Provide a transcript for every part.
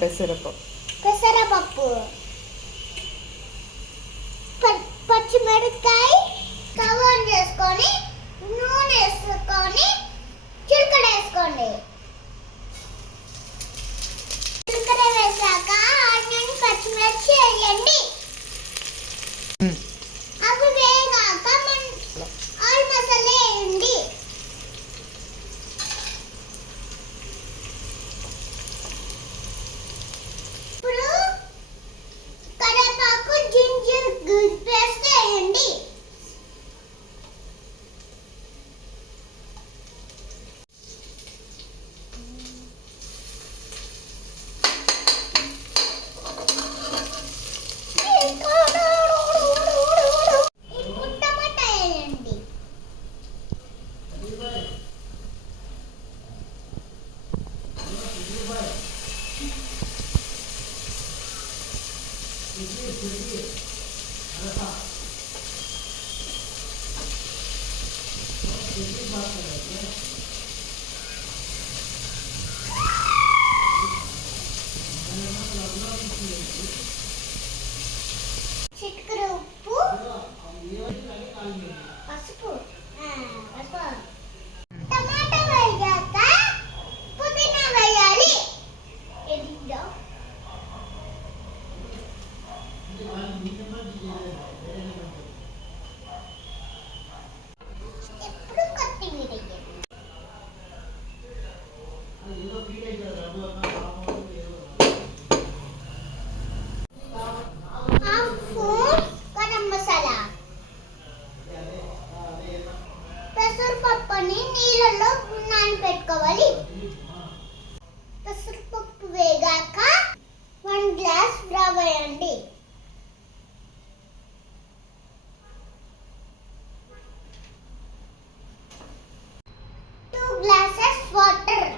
పెసరపప్పు, పచ్చిమిరపకాయ కవర్ చేసుకొని నూనె వేసుకొని చిలకడ వేసుకోండి. చిలకడ వేసాక ఆనియన్ పచ్చిమిర్చి వేయండి. అవి వేగాక ఆల్ మసాలా వేయండి. ఇప్పుడు కరివేపాకు జింజర్ పేస్ట్ వేయండి. చిటికెడు ఉప్పు, పసుపు, టమాటా వేయాక పుదీనా వేయాలి. ఇప్పుడు కొత్తిమీర పెసరపప్పుని నీళ్ళలో నానబెట్టుకోవాలి. పెసరపప్పు వేగాక 1 గ్లాస్ రవ్వ వేయండి. వాటర్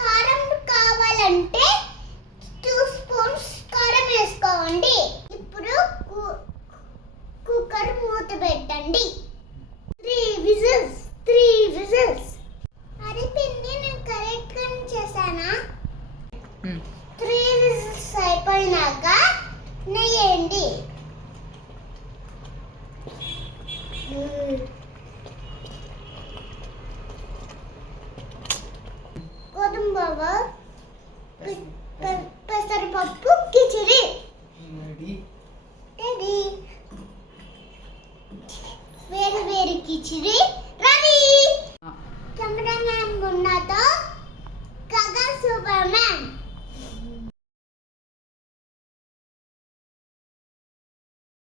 కారం కావాలంటే 2 స్పూన్స్ కారం వేసుకోండి. ఇప్పుడు కుక్కర్ మూత పెట్టండి. 3 విజిల్స్. అరే పిన్ని, నేను కరెక్ట్ గా చేశానా? 3 విజిల్స్ అయిపోయినాక నెయ్యి వేయండి. గోధుమ రవ్వ, పెసరపప్పు కిచిడి రెడీ. వేరు కిచిడి